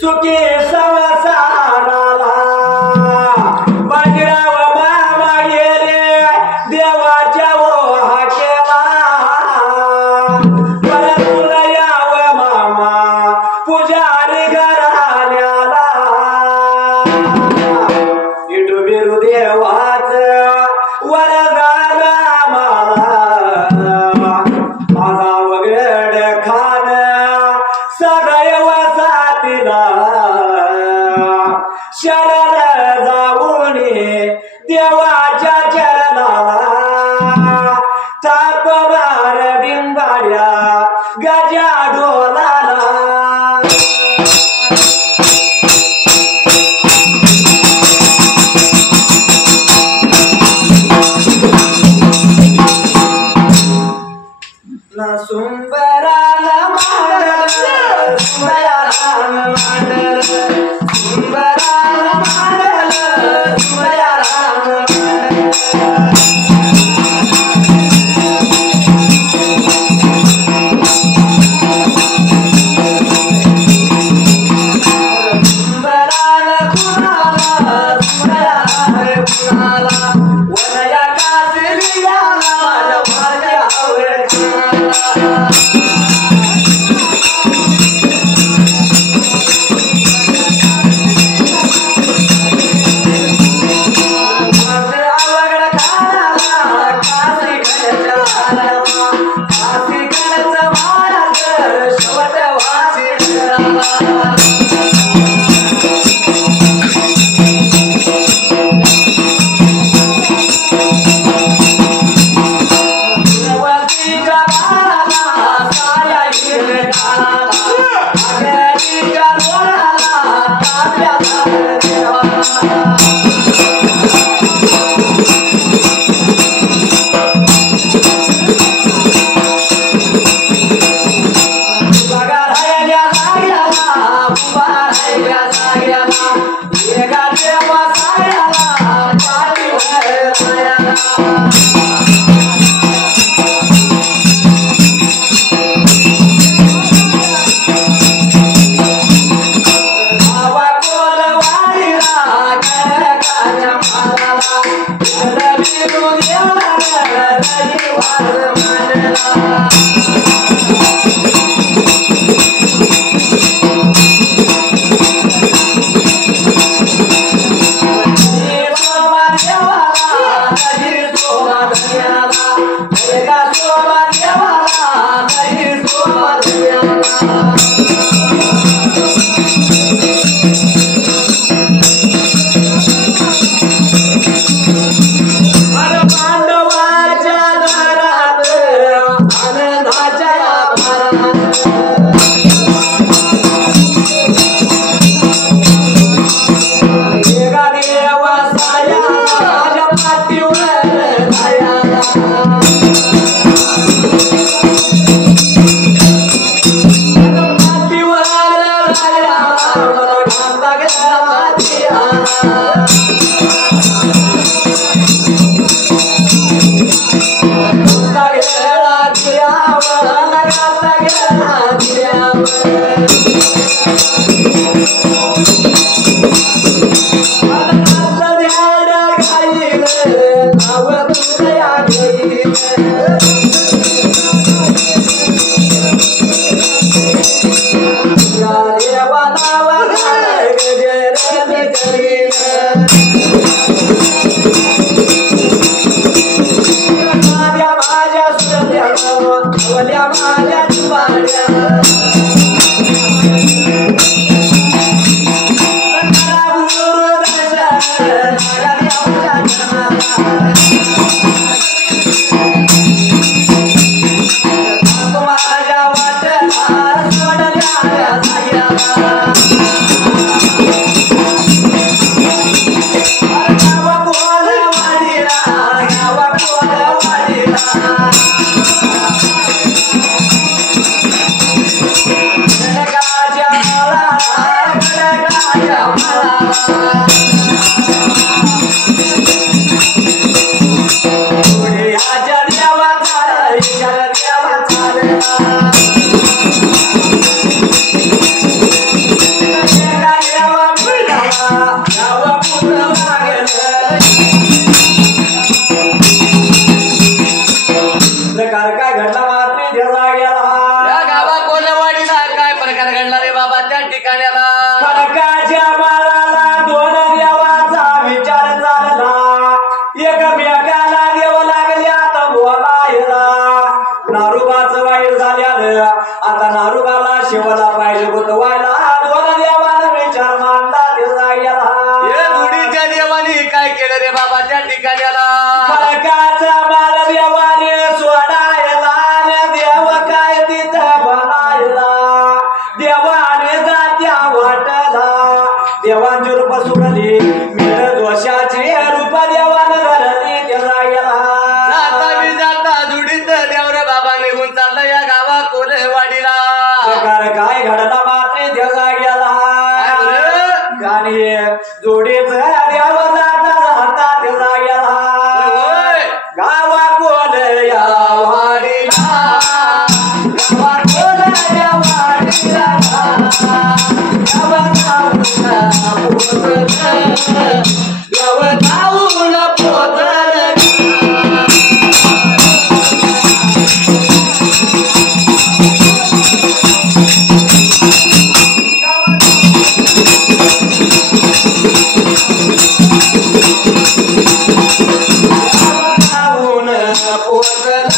सुखी संसाराला बाजीराव मामा गेले देवाच्या ओहा केला परत याव मामा पुजारी घराण्याला इटू बिरू देवाच वरदान माझा वगड खान सदैव साथीला शरण जाऊनी देवाच्या चरणाला ताप मार बिंबाड्या गजा डोलाला सुंबराला मांडल सुंबराला मांडल सुंबराला मांडल सुंबराला सुंबराला कुणाला सुंबराला कुणाला वनया कासरियाला माझ्या देवांची रूप सोडली मेळ जोशाची रूप देवान धरली त्याला गेला जाता बी जाता जुडीत देवर बाबा निघून चाललं या गावा कोलेवाडीला प्रकार काय घडला मात्र त्याला गेला आणि जोडीच देव जाता जाता त्याला गेला गावा कोलया वाडीला गावा कोलया वाडीला गावा जाऊन पोचल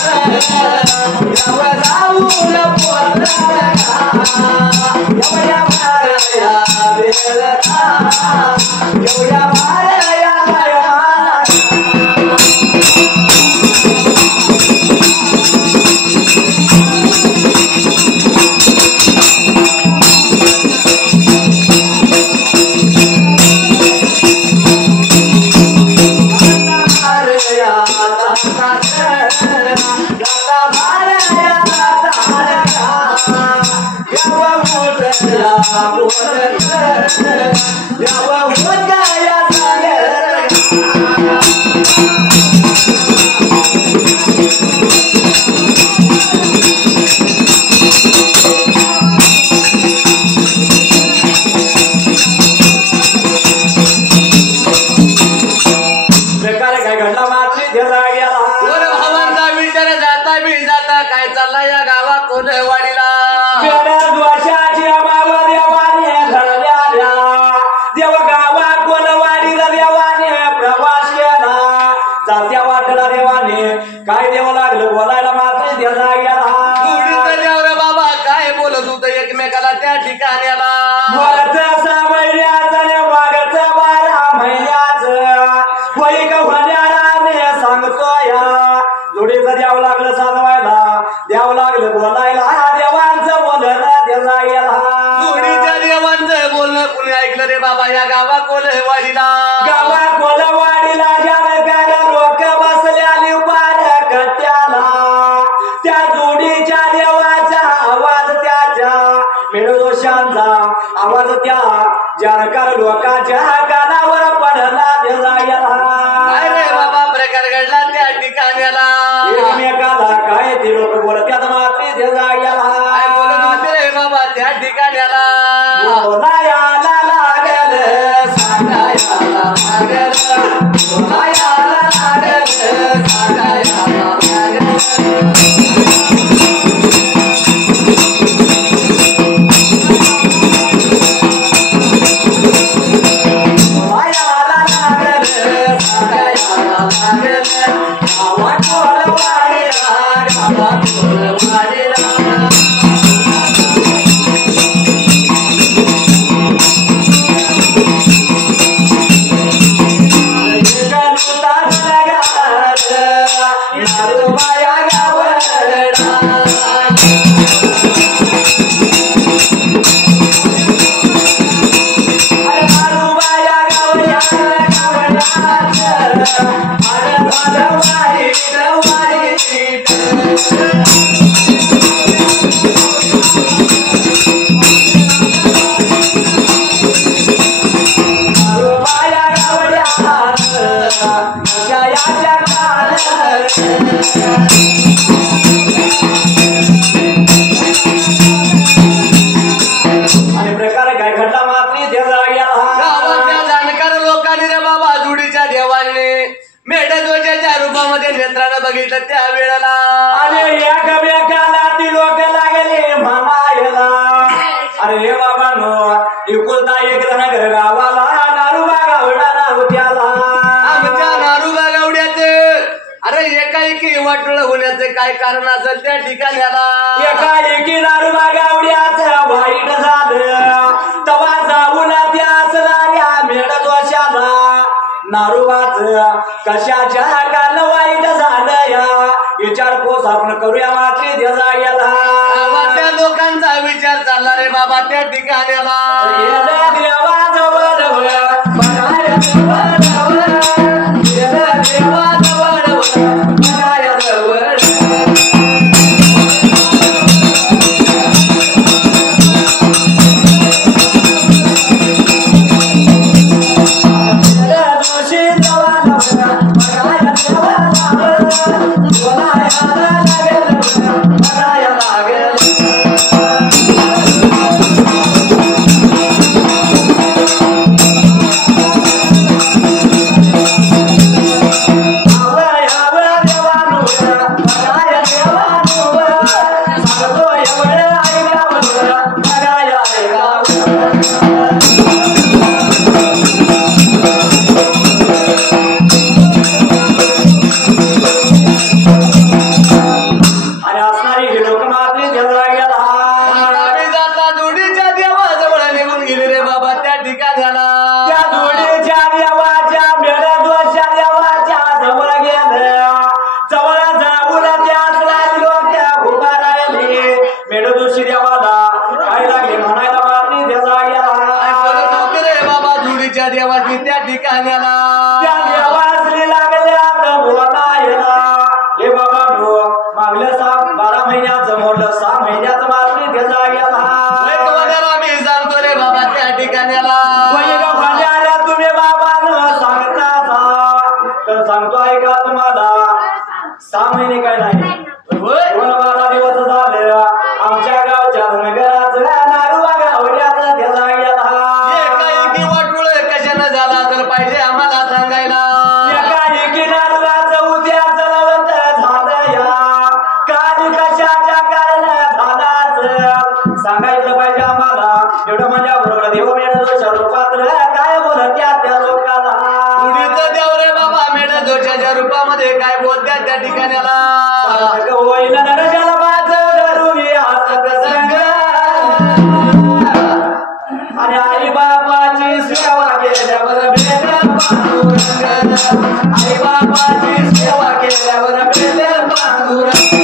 काय चालला या गावा कोलेवाडीला देव गावा कोलवाडीला देवाने प्रवास केला जात्या वाटला देवाने काय देव लागलं बोलायला मात्र देला गेला देवर बाबा काय बोलत होत एकमेकाला त्या ठिकाण्याला वरच 6 महिन्याचं आणि मागच 12 महिन्याचं होई का होण्याला सांगतो या जोडीचं द्यावं लागलं साधवायला द्यावं लागलं बोलायला देवांचं बोलणं देला गेला जोडीच्या देवांचं बोलणं कुणी ऐकलं रे बाबा या गावा कोलेवाडीला गावा कोलवाडीला जानकार लोक बसल्याली पार कट्याला त्या जोडीच्या देवाचा आवाज त्याच्या मेळदोशांचा आवाज त्या जानकार लोकांच्या कानावर पडला देला गेला अरे बाबा प्रकार घडला त्या ठिकाण्याला एकमेकाला काय ते लोक बोलत्यात मात्र देला गेला काय बोलत होते रे बाबा त्या ठिकाण्याला बोलायला लागल सांगायला लागल बोलायला लागल सांगायला लागल आणि प्रकार काय घडला मात्र गावातल्या जाणकार लोकांनी रे बाबा जुडीच्या देवाने मेढ्याच्या रूपामध्ये नेत्रानं बघितलं त्या वेळेला आणि एकमेकाला ती लोक लागले म्हणायला अरे बाबा नो एकुलता एक जण घर गावाला नारूबा गावडा नाव त्याला आमच्या नारूबा गावड्याचे अरे एकाएकी वाटोळ होण्याचे काय कारण असेल त्या ठिकाण्याला एकाएकी नारूबा गावड्याचं वाईट झालं तवा जाऊन त्या असणाऱ्या मेढदोशाला नारूबाच कशाच्या काल वाईट झालं या विचारपूस आपण करूया मात्र देला गेला गावातल्या लोकांचा विचार चालला रे बाबा त्या ठिकाण्याला देवाजवळ आणि असणारी ही लोकमात्री देवळा गेला आम्ही जाता जोडीच्या देवाजवळ निघून गेली रे बाबा त्या ठिकाण्याला. त्या जोडीच्या देवाच्या मेळ्याच्या देवाच्या जवळ गेल्या जवळ जाऊन त्याच लागलो त्या उभा राहिली मेळदोशी देवाला काय लागले म्हणायला मात्री देवळा काय गेला बोलत होते रे बाबा जोडीच्या देवाची त्या ठिकाण्याला. त्या देवासरी लागल्या तर बोलायला हे बाबा नो मागल्या 12 महिन्याचं मोठं 6 महिन्याचं मात्री देवळा वय गेला कवड्याला मी सांगतो रे बाबा त्या ठिकाण्याला. वैगवाड्याला तुम्ही बाबा न सांगता तर सांगतो ऐका तुम्हाला 6 महिने काय नाही होय 12 दिवस झाले आमच्या गावच्या नगराचं नारुवा गावड्याचं देवळा हे गेला काही की वाटुळ कशानं झाला तर पाहिजे आम्हाला सांगायला. एका एकी नारुवाचं उद्या जलवंत झालं या काल कशाच्या कारण झाला असेल सांगायचं पाहिजे आम्हाला एवढं माझ्या बरोबर देव मिळत रूपात काय बोलत त्या लोकाला जोडीचं देव रे बाबा मेढ्याच्या रूपामध्ये काय बोलत्या त्या ठिकाण्याला. होईल नरशाला माझं धरून हसत संग आणि आई बापाची सेवा केल्यावर भेटेल पांडुरंग आई बापाची सेवा केल्यावर भेटेल पांडुरंग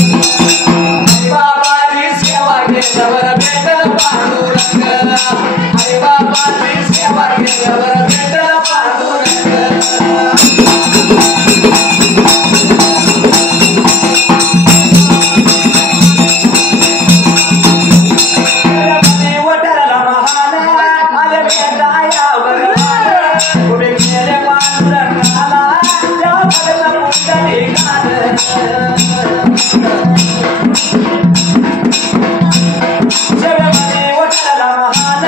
आई बापाची सेवा केल्यावर भेटेल पांडुरंग आई बापाची सेवा केल्यावर भेटेल पांडुरंग वटाला महान आले भेटाया भगवान उभे केले पांडुरंगाला त्या भगत पुंडली गाणं जगमने वटाला महान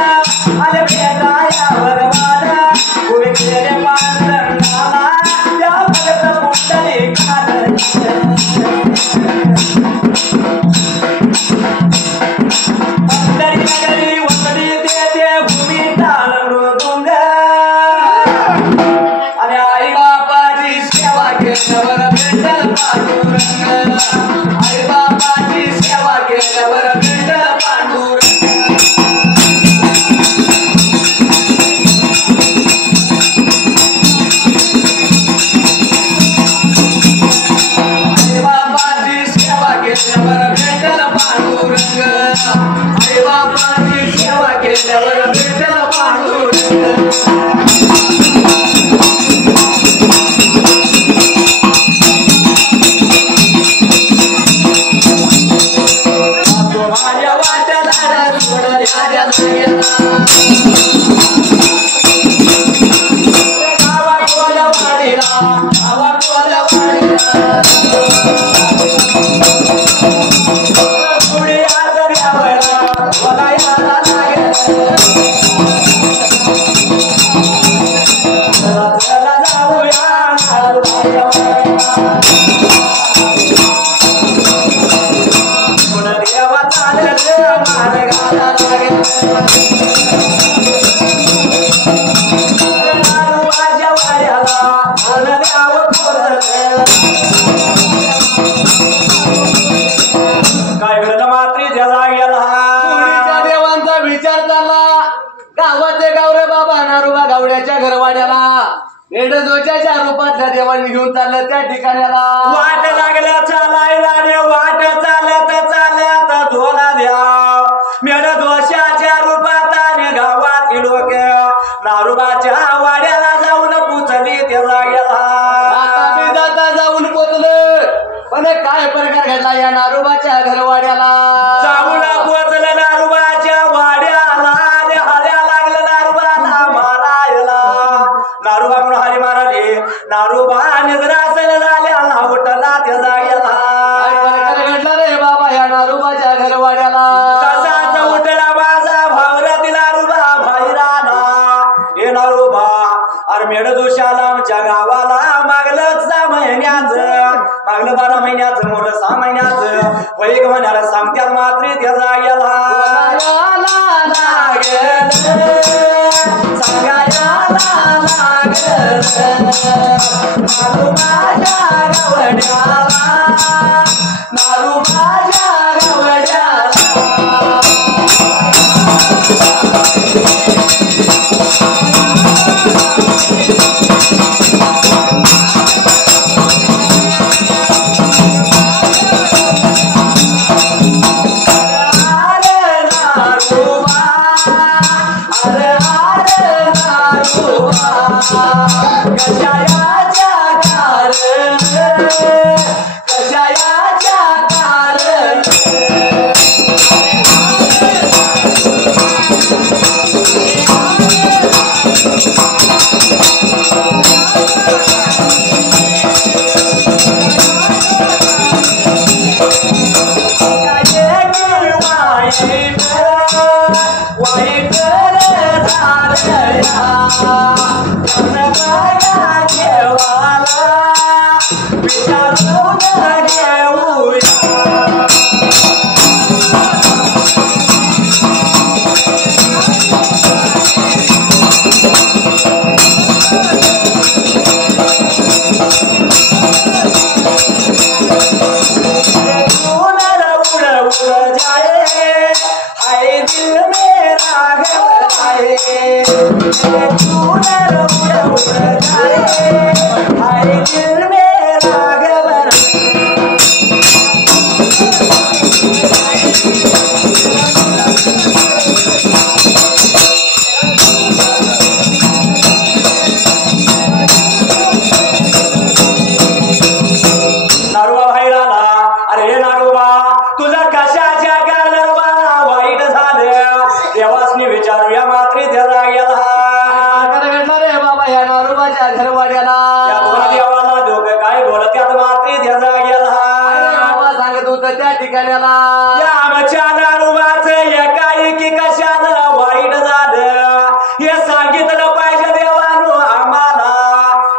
आले भेटाया भगवान उभे केले पांडुरंगाला त्या भगत पुंडली गाणं पंढरी नगरी वसडी देते भूमी ताल मृदुंग आणि आई बापाची सेवा केल्यावर भेटल पांडुरंग आई बापाची सेवा केल्यावर भेटल पांडुरंग आई बापाची सेवा केल्यावर भेटल पांडुरंग आई बापाची सेवा केल्यावर भेटल पांडुरंग माझ्या वाट्याला सोडल्या गेला गावाला वाडीला गावाला वाडीला पुढे आजऱ्यावर बघायला लागेल चला जाऊया पुढे देवा चालले मार्गाला लागेल माझ्या वाड्याला आलं काय वेळ मात्री त्याला गेला जोडीच्या देवांचा विचार चालला. गावाचे गावरे बाबा नारुबा गावड्याच्या घरवाड्याला मेढजोच्या रूपातल्या देवांनी घेऊन चाललं त्या ठिकाणाला. वाट लागल्या चालायला रे वाट चालत चालत झोला द्या मेढ दोषाच्या रूपात आणि गावात लोक नारुबाच्या वाड्याला जाऊन पुचली त्याला आता मी गेला जाता जाऊन पोचलं पण काय प्रकार घडला या नारुबाच्या घरवाड्याला. जाऊन पोचलं नारुबाच्या वाड्याला रे हल्या लागलं नारुबाला मारायला नारुबा म्हणून हरी महाराजे नारुबा निद्रासन झाल्याला उठला त्याला काय गेला प्रकार घडला रे बाबा या नारुबाच्या घरवाड्याला. तसाच उठला माझा भावरात नारुबा भाईराना हे नारुबा अरे मेढ दोषाला आमच्या गावाला मागलं 6 महिन्याचं मागलं 12 महिन्याचं मोठं 6 महिन्याचं वय म्हणाला सांगत्यात मात्र त्याचा गेला नारू माझ्या गवड्याला विचारूया मात्र त्याला गेला रे बाबा या नारोबाच्या घरवाड्याला देवाला दोघ काय बोलत्यात मात्र त्याचा गेला सांगत होत त्या ठिकाण्याला आमच्या नारोबाच एकाएकी कशानं वाईट झालं हे सांगितलं पाहिजे देवानो आम्हाला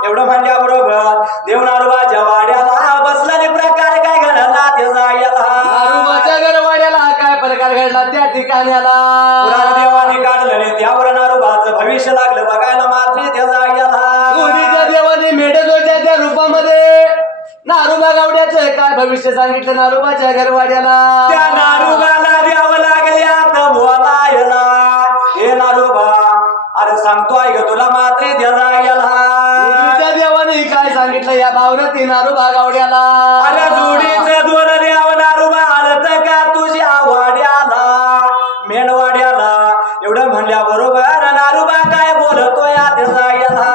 एवढं म्हणल्याबरोबर देव नारोबाच्या वाड्याला बसल्याने प्रकार काय घडला त्याचा गेला नारोबाच्या घरवाड्याला काय प्रकार घडला त्या ठिकाण्याला देवाने काढलं त्यावर नारोबाचं भविष्य लागलं बघायला मात्र त्याचा गेला देवाने मेढजोच्या त्या रूपामध्ये नारोबा गावड्याचं काय भविष्य सांगितलं नारोबाच्या घरवाड्याला त्या नारोबाला द्यावं लागले आता बोलायला हे नारोबा अरे सांगतो ऐक तुला मात्र त्याचा गेला देवाने काय सांगितलं या भावनाती नारोबा गावड्याला अरे जोडीचं दोन द्याव नारोबा आलं तर का तुझ्या वाड्याला मेणवाड्याला एवढं म्हणल्या बरोबर नारोबा काय बोलतोय त्याचा गेला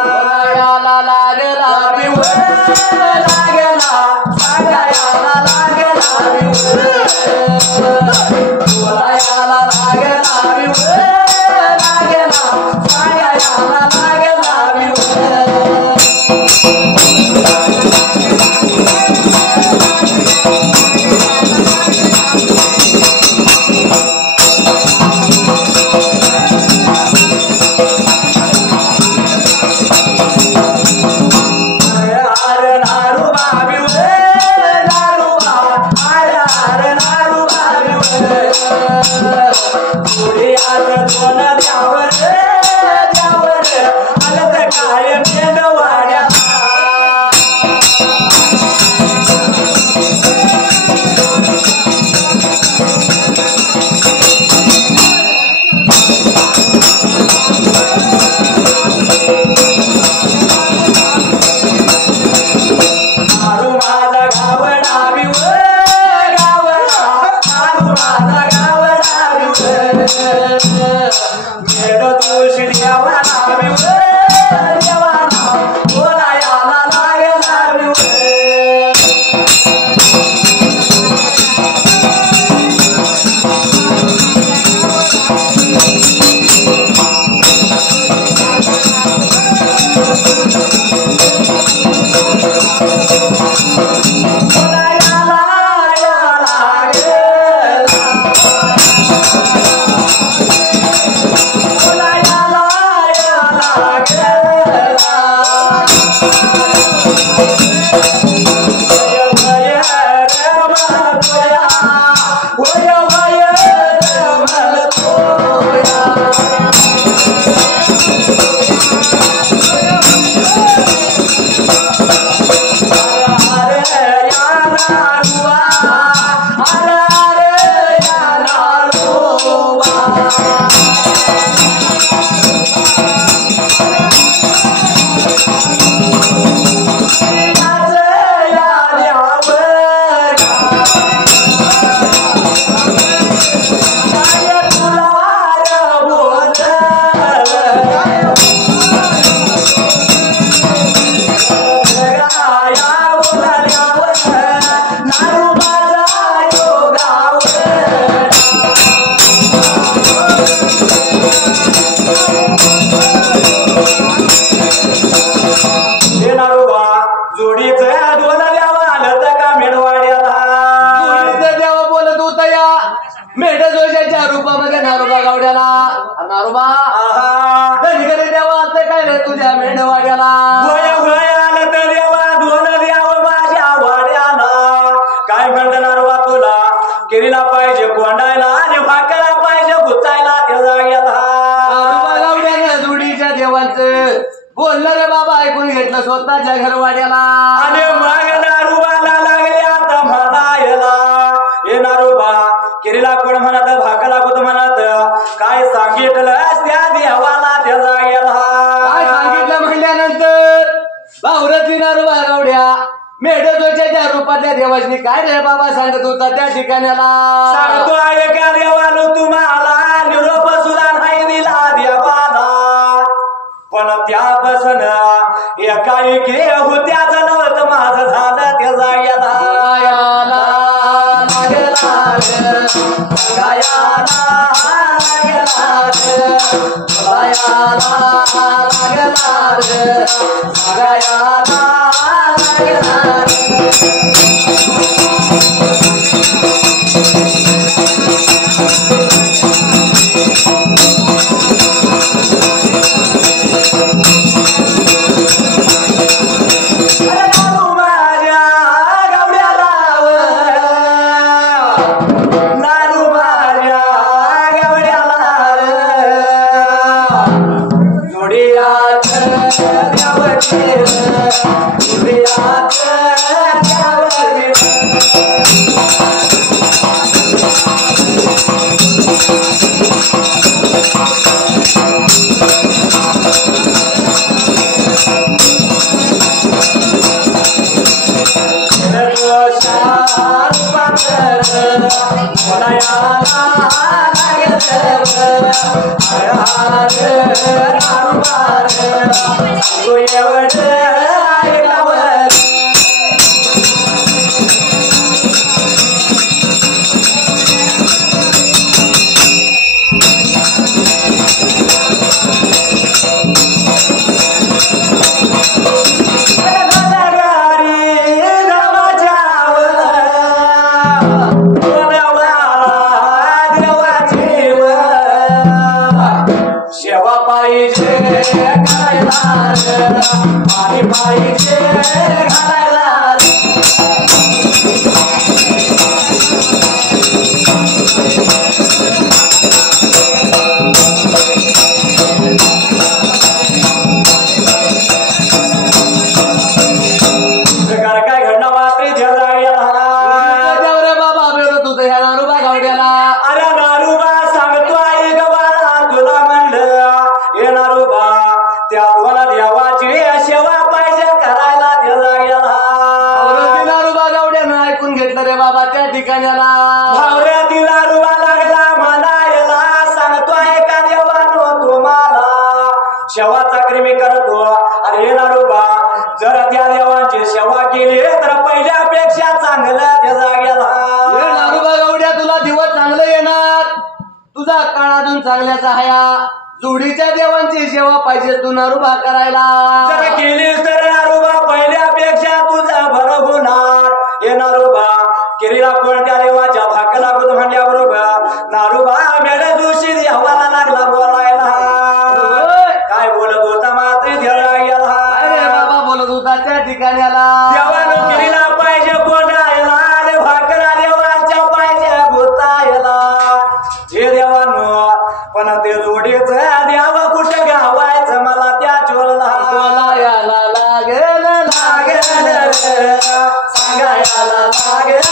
Yeah. केरीला पाहिजे कोंडायला आणि भाकरा पाहिजे गुचायला त्या जाग्याला जोडीच्या देवांचं बोललं रे बाबा ऐकून घेतलं स्वतःच्या घरवाड्याला आणि मग नारूबाला लागले आता म्हणायला हे नारूबा केरीला कोण म्हणत भाकला गुत म्हणत काय सांगितलं त्या देवाला त्या जाग्याला काय सांगितलं म्हणल्यानंतर बाहुरती नारूबा गावड्या मेढ्याच्या रूपातल्या देवानी काय रे बाबा सांगत होता त्या ठिकाणाला सांगतो ऐका देवानो तुम्हाला निरोप सुद्धा नाही दिला देवाला पण त्यापासून एकाएकी होत्याच नव्हतं माझं झालं त्या जाग्याला शेवाचा क्रिमी करतो अरे नारूबा जर त्या देवांची सेवा केली तर पहिल्यापेक्षा चांगलं त्या जाग्याला नारूबा गावड्या तुला दिवस चांगलं येणार तुझा काळ अजून चांगल्याचा हया जोडीच्या देवांची सेवा पाहिजे तू नारूबा करायला जर केलीस तर नारूबा पहिल्यापेक्षा तुझा बरं होणार हे नारूबा केरीला कोणत्या देवाच्या भाकला गुद म्हणल्याबरोबर नारूबा मेढ्या दिवशी देवाला लागला बोलायला काय बोलत होता मात्र देवाला बाबा बोलत होता त्या ठिकाणाला देवानं केरीला पाहिजे कोंडायला आणि भाकरा देवाच्या पाहिजे भूतायला हे देवानो पण ते जोडीच देवा कुठं गावायचं मला त्या चोरला बोलायला लागेल लागेल सांगायला लागेल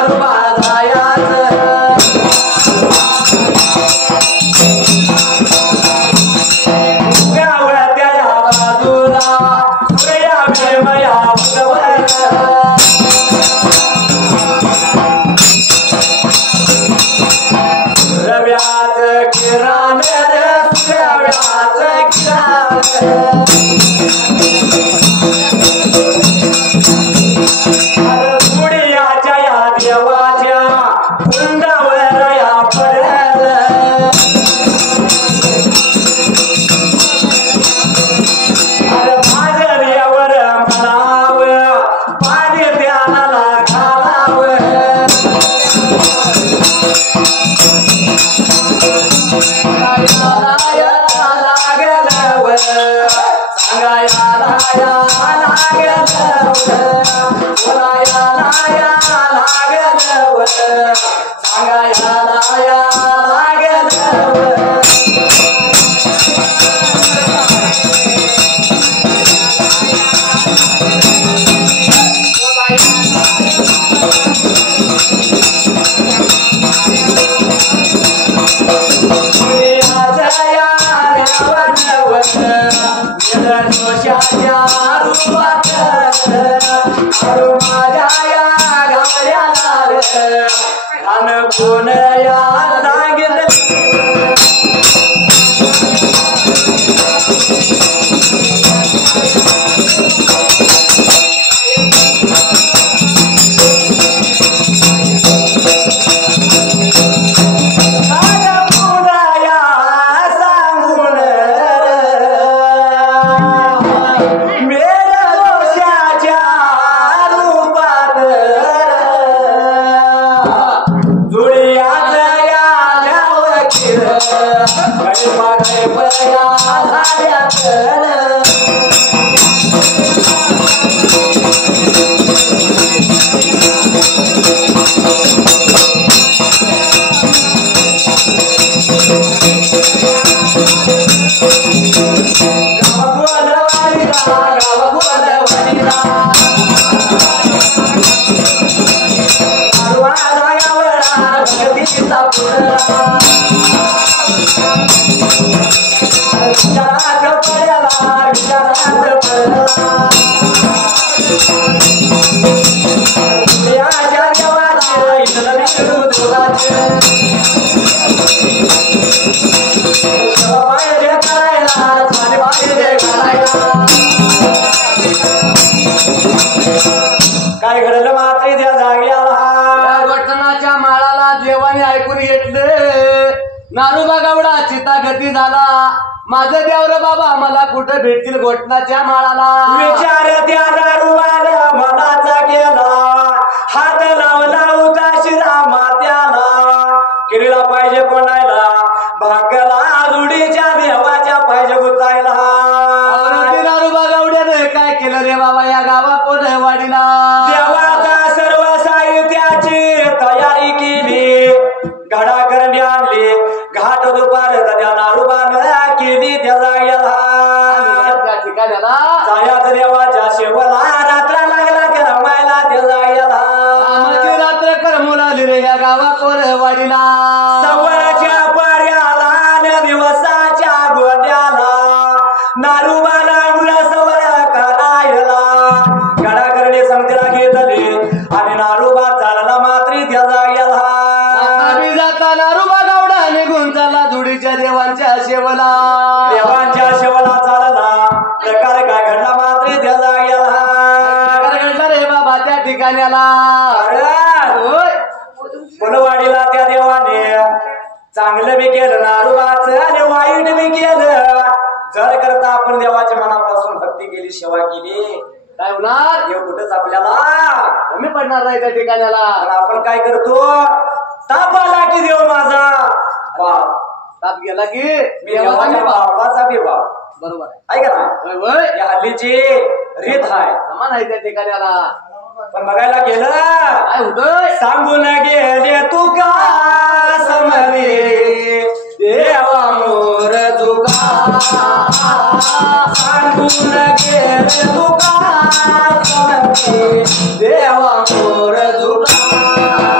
नारूबा जायाचं गावळ्याच्या या बाजूला सूर्या बेमया उगवलं रव्याचं किरण सूर्याचं किरण पुण्याच्या या देवाच्या कुंडावर या पडलं माझ्या देवर म्हणावं पाणी प्याला घालावं काय घडलं मात्र त्या जाग्याला घटनाच्या माळाला देवाने ऐकून घेतलं नारूबा गावडा चितागती झाला माझं देवर बाबा मला कुठं भेटतील घोटणाच्या माळाला विचार त्या नारूबाला मनाचा गेला हात लावला उदाशीला मात्याला किरीला पाहिजे कोणायला भागला जुडीच्या देवाच्या पाहिजे गुतायला नारूबा गावड्याने काय केलं रे बाबा या गावा कोण वाडीला देवाचा सर्व साहित्याची तयारी केली घडा करणी आणली घाट दुपार त्या नारूबानं केली त्या जाग्याला त्या ठिकाणाला जायात देवाच्या शेवला रात्र लागला की रमायला त्या जाग्याला रामाची रात्र करमू लागली रे या गावा कोण वाडीला सवराच्या पाऱ्याला न दिवसाच्या गोड्याला नारूबाला मुला सवरा करायला घडा करणे संगतीला घेतली आणि नारूबा चालला मात्री त्या जाग्याला जाता नारूबा गावडा निघून चालला धुडीच्या देवांच्या शेवला देवांच्या शेवला चालला प्रकार काय घडला मात्री त्या जाग्याला घडला रे बाबा त्या ठिकाण्याला फुलवाडीला त्या देवाने चांगलं बी केलं नारूबाचं आणि वाईट बी केलं जर करता आपण देवाच्या मनापासून भक्ती केली सेवा केली काय होणार देव कुठंच आपल्याला कमी पडणार नाही त्या ठिकाण्याला आपण काय करतो ताप आला की देव माझा बाप ताप गेला की मी देवाच्या बापाचा बी बाप बरोबर आहे का ना या हल्लीची रीत आहे समान आहे त्या ठिकाण्याला पण बघायला गेलं काय होतंय सांगून गेले तुका समरे देवा मोर तुका सांगून गेले तुका समरे देवा मोर तुका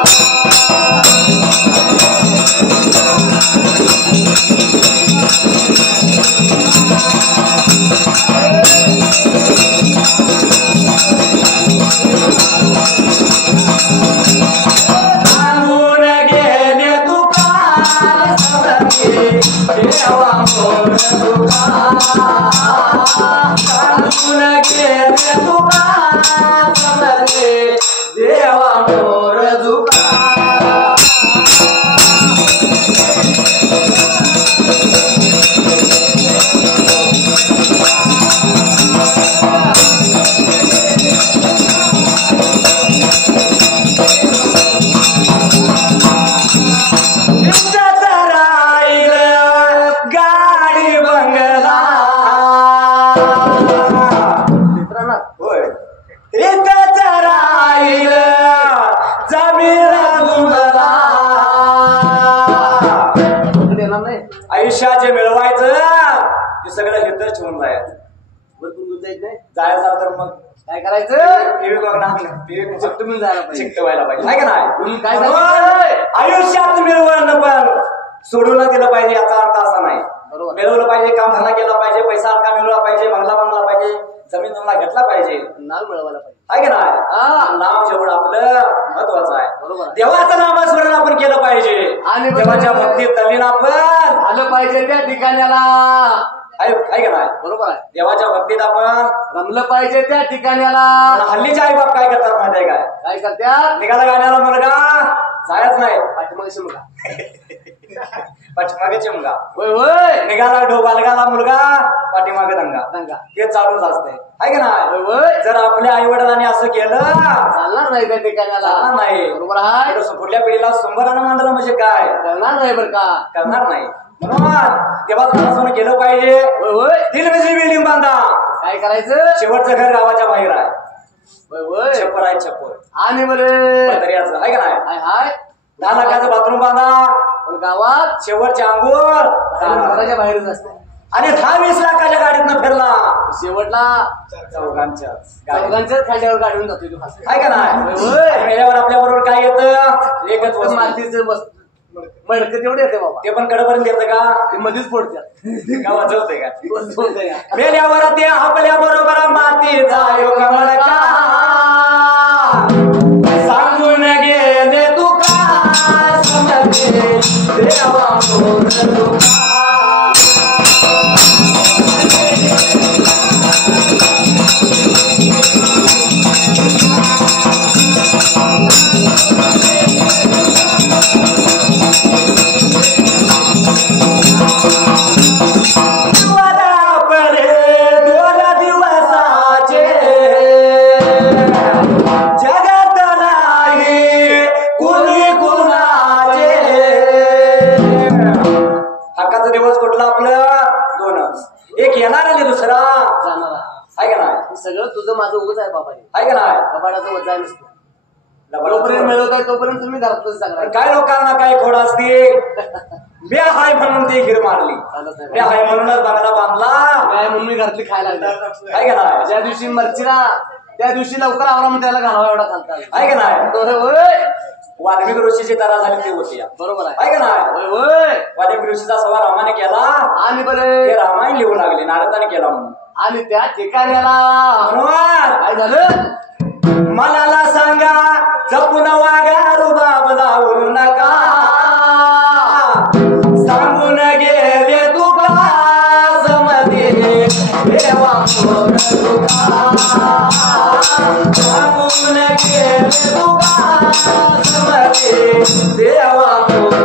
आयुष्याचे मिळवायचं ते सगळं हितच ठेवून जायचं. जायचं तर मग काय करायचं? टीव्ही बघणार, तुम्ही जायला पाहिजे, चिकटवायला पाहिजे, आहे का नाही? काय आयुष्यात मिळवणं पण सोडून दिलं पाहिजे याचा अर्थ असा नाही. मिळवलं पाहिजे, काम धंदा केला पाहिजे, पैसा अडका मिळवला पाहिजे, बंगला बांधला पाहिजे, जमीन जमला घेतला पाहिजे, नाव मिळवायला पाहिजे, आहे का नाही? नाव जेवढं आपलं महत्वाचं आहे. बरोबर. देवाचं नामस्मरण आपण केलं पाहिजे आणि देवाच्या भक्तीत तल्लीन आपण आलं पाहिजे त्या ठिकाण्याला, आहे का नाही? बरोबर आहे. देवाच्या भक्तीत आपण रमलं पाहिजे त्या ठिकाण्याला. हल्लीचे आई बाप काय करतात माहिती आहे काय करतात? निघाला गाण्याला मुलगा जायच नाही, पाठीमागे मुलगा पाठीमागे चिमगा, होय होय. निघाला बालगाला मुलगा पाठीमागे दंगा दंगा, हे चालूच असते, आहे का नाही? होय. जर आपल्या आई वडिलांनी असं केलं चालणार नाही त्या ठिकाण्याला, चालणार नाही. बरोबर आहे. पुढल्या पिढीला सुंबरानं मांडलं म्हणजे काय करणार नाही, बरं का करणार नाही. म्हणून देवाचं नामस्मरण केलं पाहिजे. होय होय. दिलमध्ये बिल्डिंग बांधा, काय करायचं? शेवटचं घर गावाच्या बाहेर आहे, होय होय. छप्पर आहे छप्पर, आणि बरं पत्र्याचं, आहे का नाही? हाय हाय. 10 लाखाचं बाथरूम बांधा, पण गावात शेवटची आंघोळ घराच्या बाहेरच असते, आणि 10-20 लाखाच्या गाडीतनं फिरला शेवटला चौघांच्याच खांद्यावर गाडून जातोय तू, आहे का नाही? होय. आणि याच्यावर आपल्या बरोबर काय येतं? एकच वस्तू. मातीचं बस मडकं तेवढे येते बाबा, ते पण कडपर्यंत येतं का? ते मध्येच फोडतात का वाजवतंय का? होतंय का? मेल्यावर ते आपल्या बरोबर मातीचा योग मडका सांगून गेले तुका समजे देवा तुका. दिवस कुठला आपलं? दोनच, एक येणार आणि दुसरा जाणार आहे का नाही? सगळं तुझं माझं उगच आहे बाबा, आहे का नाही? कपाडाचं वजा नसतं, जोपर्यंत मिळवत आहे तोपर्यंत तुम्ही घरातच सांगा. काय लोकांना काय खोड असते, बे हाय म्हणून ती गिर मारली, बे हाय म्हणूनच बंगला बांधला, काय म्हणून मी घरातली खायला लागली, आहे का नाही? ज्या दिवशी मर्चीला त्या दिवशी लवकर आवरा मग त्याला घालावा एवढा चालता, आहे का नाही? वाल्मिक ऋषीची तरा झाली ती होती, बरोबर आहे का नाही? वाल्मिक ऋषीचा सभा रामाने केला आणि बरे ते रामायण लिहू लागले, नारदाने केला म्हणून, आणि त्या ठिकाण्याला काय झालं? मनाला सांगा जपून वागा रुबाब लावू नका, सांगून गेले तुका समजे देवा तुका, सांगून गेले तुका समजे देवा तुका.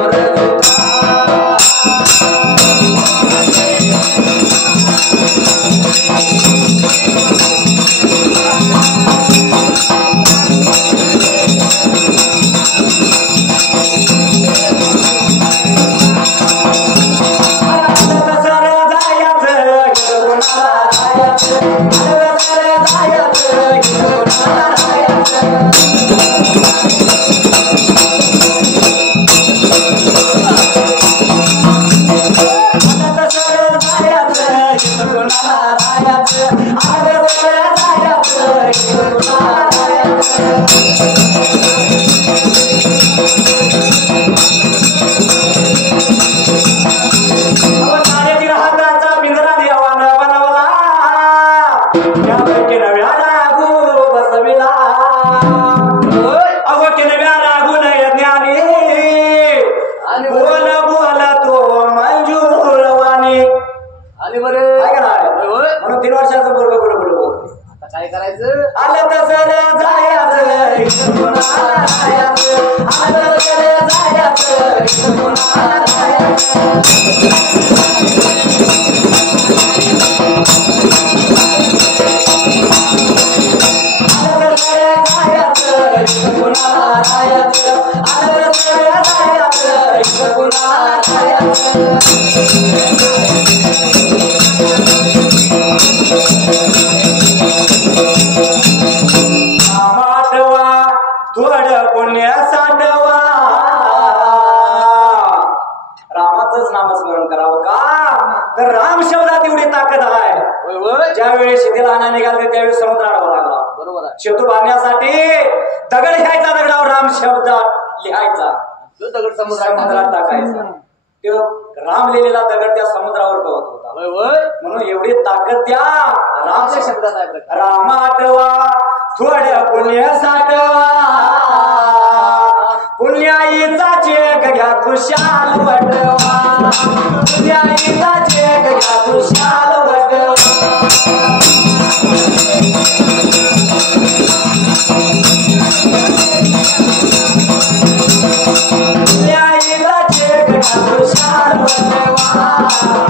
काय करायचं? आलं तसं जायचं आलं थोडं पुण्य साठवा रामाचंच नामस्मरण करावं का? तर राम शब्दात एवढी ताकद आहे. ज्यावेळी शेतीला आणा निघाले त्यावेळी समुद्र अडवा लागला. बरोबर आहे. शेतू बांधण्यासाठी दगड घ्यायचा, दगडावर राम शब्दात लिहायचा, तो दगड समुद्रात टाकायचा. तो राम लिहिलेला दगड त्या समुद्रावर पवत होता. म्हणून एवढी ताकद त्या रामच्या शब्दात आहे. राम आठवा थोड्या पुण्य साठवा, पुण्याईचा चेक घ्या खुशाल वटवा, पुण्याईचा चेक घ्या खुशाल वटवा. पुण्याईचा चेक घ्या खुशाल वटवा,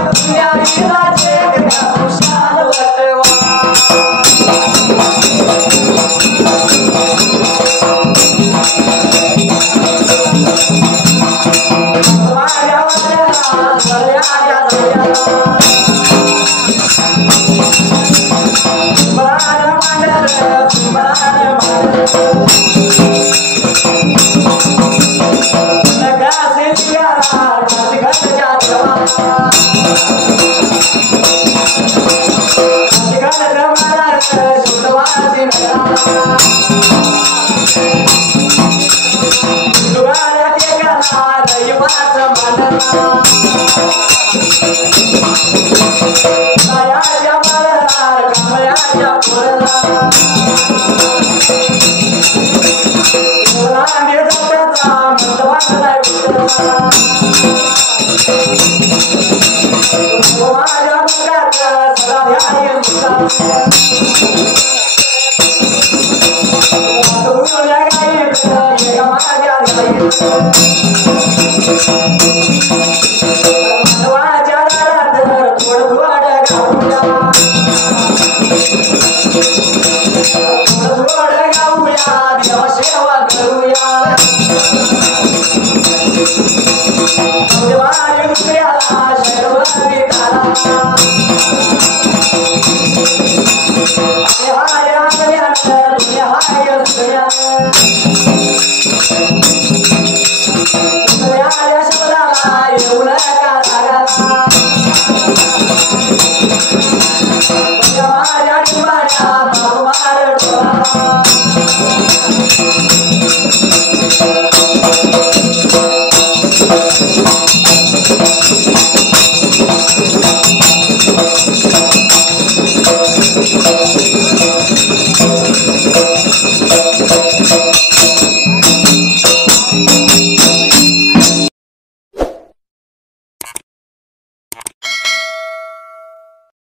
पुण्याईचा चेक घ्या खुशाल वटवा. Thank you.